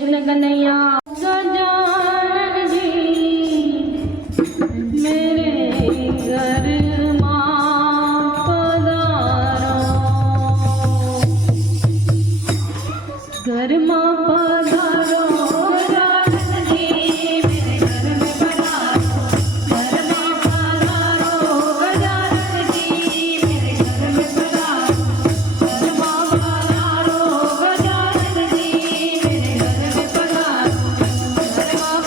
कृष्ण कन्हैया गजानन जी मेरे घर मां पधारो घर मां पधारो गजानन जी मेरे घर में पधारो घर मां पधारो गजानन जी मेरे घर में पधारो घर मां पधारो गजानन जी मेरे घर में पधारो घर मां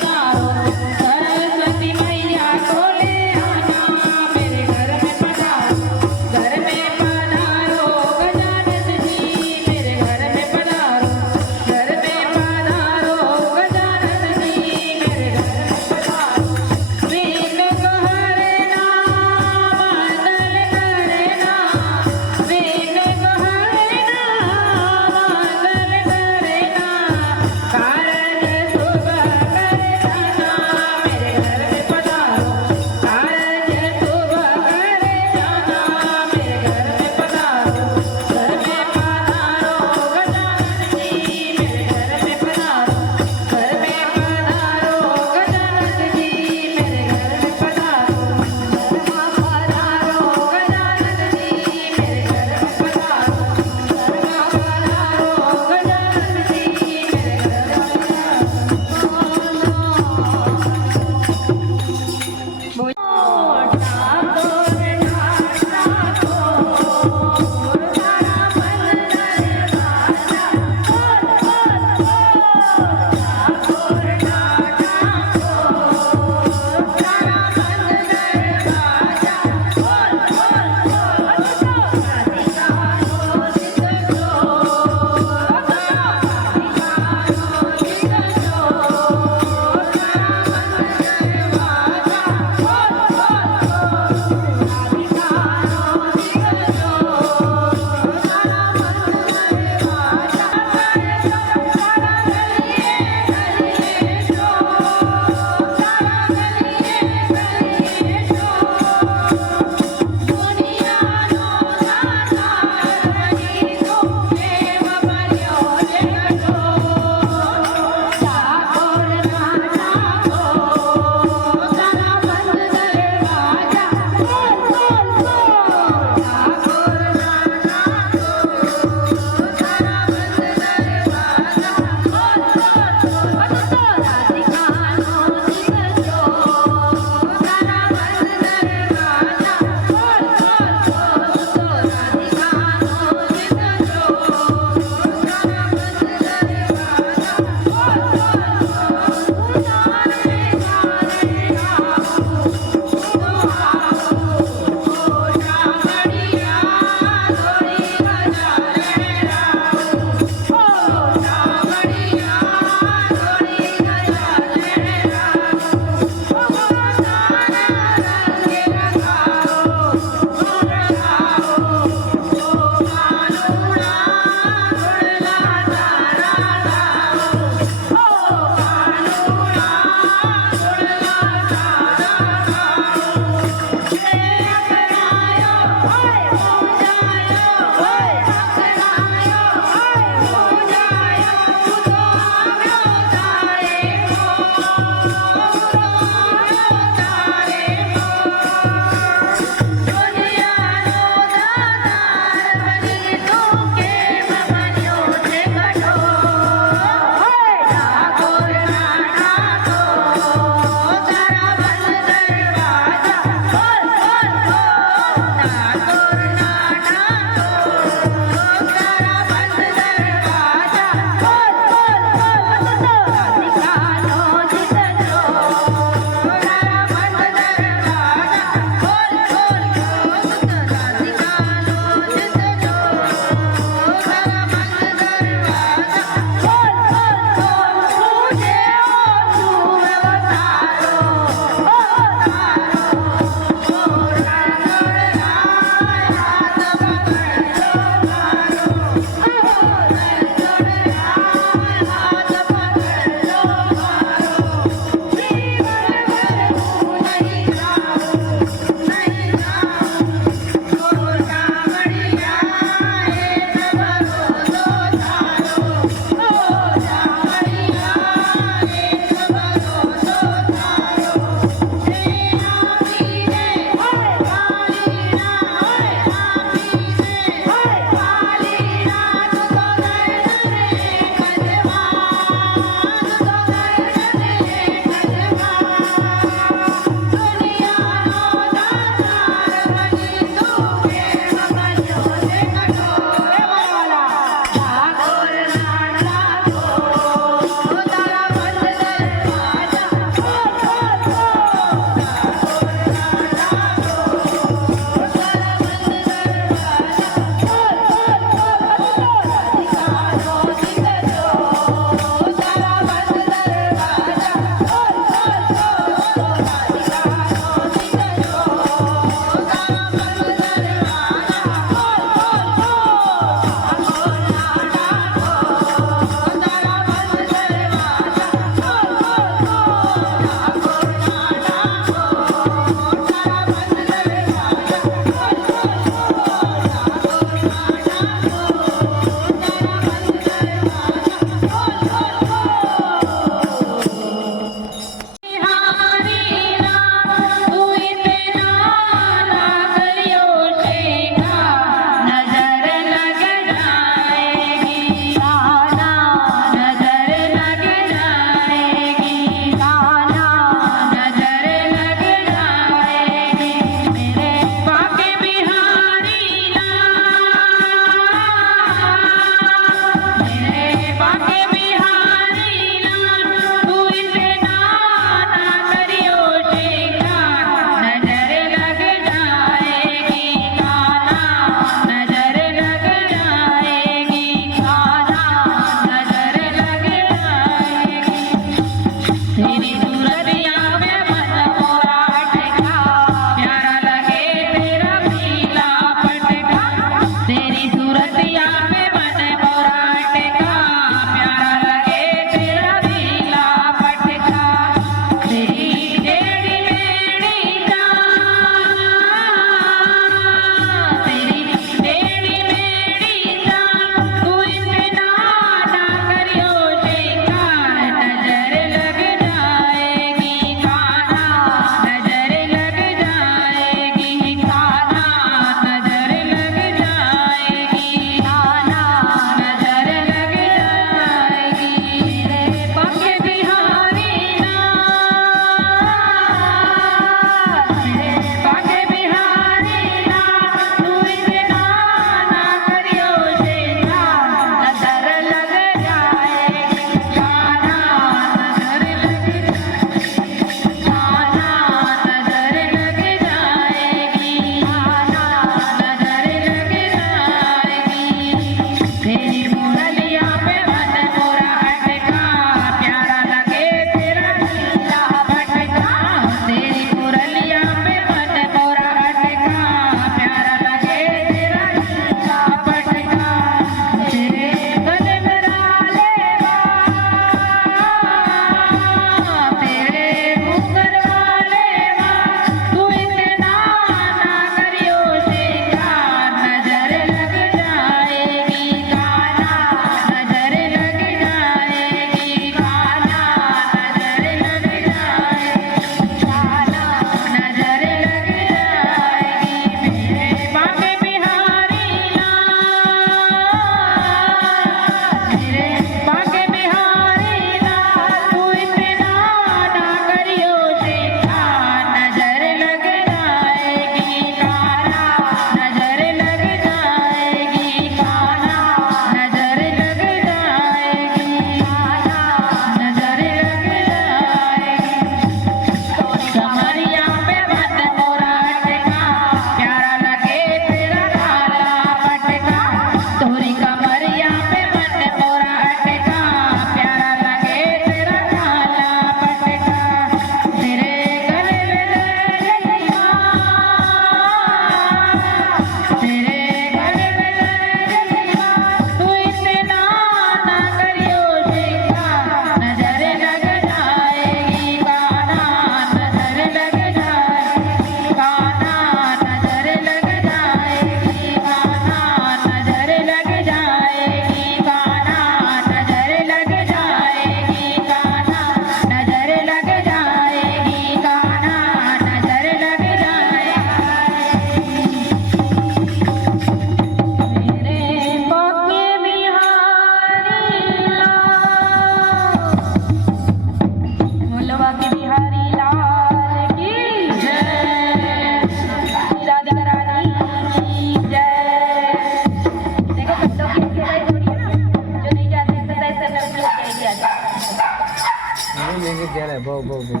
एक गेलाय भाऊ भाऊ भाऊ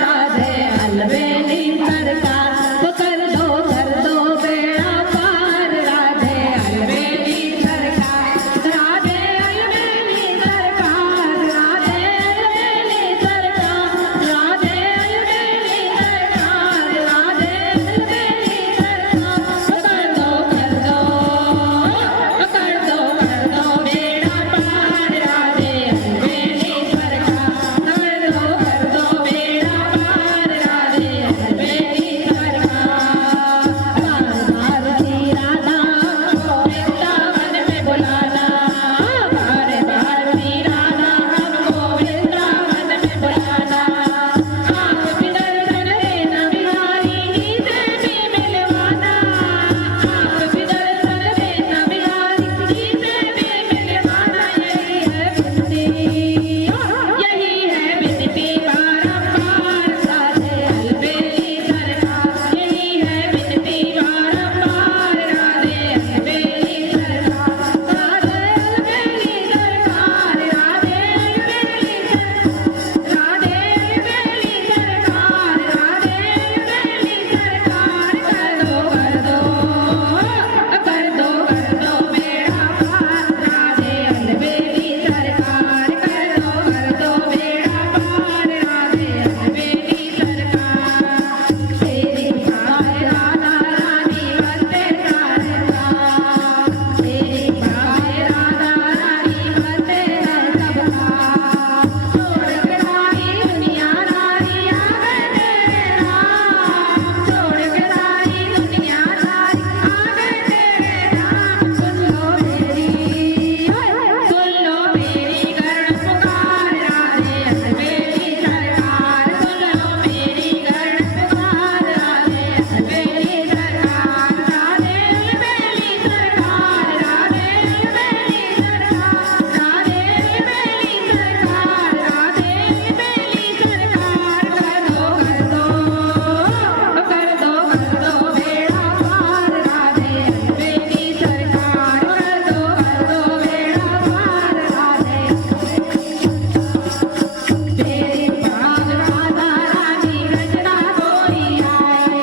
राधे अलबेली सरकार तो कर दो बेड़ा पार राधे अलबेली सरकार राधे अलबेली सरकार राधे अलबेली सरकार राधे अलबेली सरकार राधे अलबेली सरकार कर दो बेड़ा पार राधे अलबेली सरकार कर दो बेड़ा पार राधे अलबेली सरकार भारती राधा को वृंदावन में बुलाना हमारे भारती राधा हमको वृंदावन में बुलाना आप भी दर्शन देना बिहारी जी से भी मिलवाना आप भी दर्शन देना बिहारी जी से भी मिलवाना यही है विनती बारंबार राधे अलबेली सरकार यही है विनती बारंबार राधे अलबेली सरकार राधे अलबेली सरकार राधे अलबेली सरकार राधे अलबेली सरकार राधे अलबेली सरकार कर दो बेड़ा पार राधे अलबेली सरकार कर दो बेड़ा पार राधे अलबेली सरकार तेरी भाई राधा रानी बंदे सारे तेरी भाई राधा रानी बंदे सबका छोड़ के रानी दुनिया रानी आ गए तेरे राम छोड़ के रानी दुनिया रानी आ गए तेरे राम सुन लो मेरी गरुड़ पुकार राधे अलबेली सरकार सुन लो मेरी गरुड़ पुकार राधे अलबेली सरकार राधे अलबेली सरकार राधे अलबेली सरकार राधे अलबेली सरकार राधे अलबेली सरकार कर दो बेड़ा पार राधे अलबेली सरकार कर दो बेड़ा पार राधे तेरी भाग राधा रानी रचना कोई आए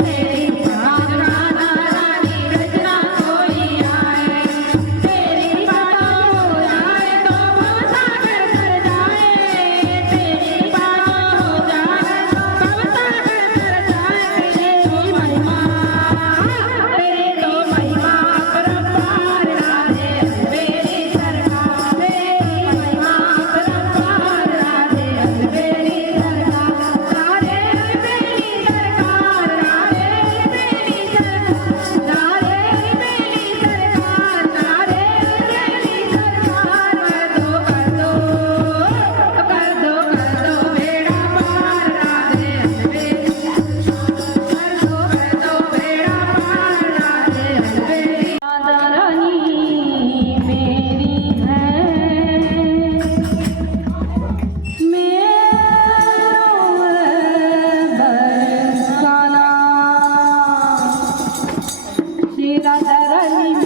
तेरी भाग राधा रानी रचना कोई आए तेरी बातों हो जाए तो भवसागर कर जाए तेरी बातों हो जाए तो भवसागर कर जाए तेरी महिमा अपरंपार राधे अलबेली सरकार तेरी महिमा अपरंपार राधे अलबेली सरकार राधे अलबेली सरकार राधे अलबेली सरकार राधे अलबेली सरकार राधे अलबेली सरकार कर दो बेड़ा पार राधे अलबेली कर दो बेड़ा पार राधे अलबेली राधा रानी मेरी है बरसाना श्री राधा रानी